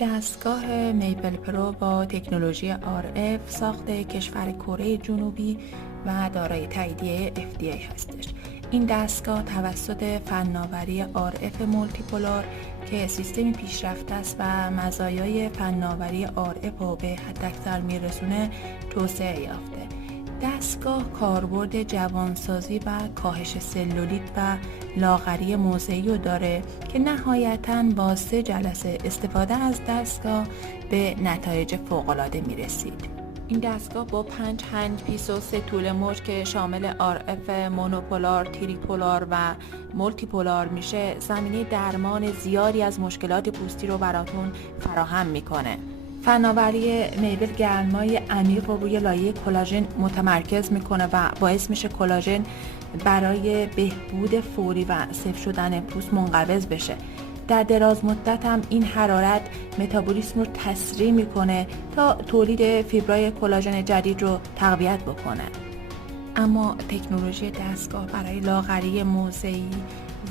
دستگاه میبل پرو با تکنولوژی RF ساخت کشور کره جنوبی و دارای تاییدیه FDA هستش. این دستگاه توسط فناوری RF مولتیپولار که سیستمی پیشرفته است و مزایای فناوری RF رو به حداکثر میرسونه توسعه یافته. دستگاه کاربرد جوانسازی و کاهش سلولیت و لاغری موضعی رو داره که نهایتاً با 3 جلسه استفاده از دستگاه به نتایج فوق‌العاده میرسید. این دستگاه با 5 هندپیس و 3 طول موج که شامل RF مونوپولار، تریپولار و مولتیپولار میشه، زمینه درمان زیادی از مشکلات پوستی رو براتون فراهم میکنه. فناوری میبل گرمای عمیق رو روی لایه کلاژن متمرکز میکنه و باعث میشه کلاژن برای بهبود فوری و سفت شدن پوست منقبض بشه. در دراز مدت هم این حرارت متابولیسم رو تسریع میکنه تا تولید فیبرای کلاژن جدید رو تقویت بکنه. اما تکنولوژی دستگاه برای لاغری موضعی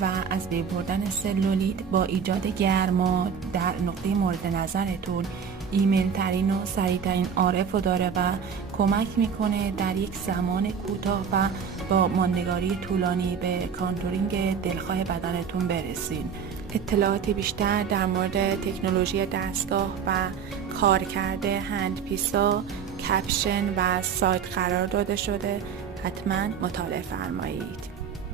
و از بین بردن سلولیت با ایجاد گرما در نقطه مورد نظرتون ایمن ترین و سریع ترین RF رو داره و کمک میکنه در یک زمان کوتاه و با ماندگاری طولانی به کانتورینگ دلخواه بدنتون برسین. اطلاعات بیشتر در مورد تکنولوژی دستگاه و کارکرد هندپیسا، کپشن و سایت قرار داده شده. حتما مطالعه فرمایید.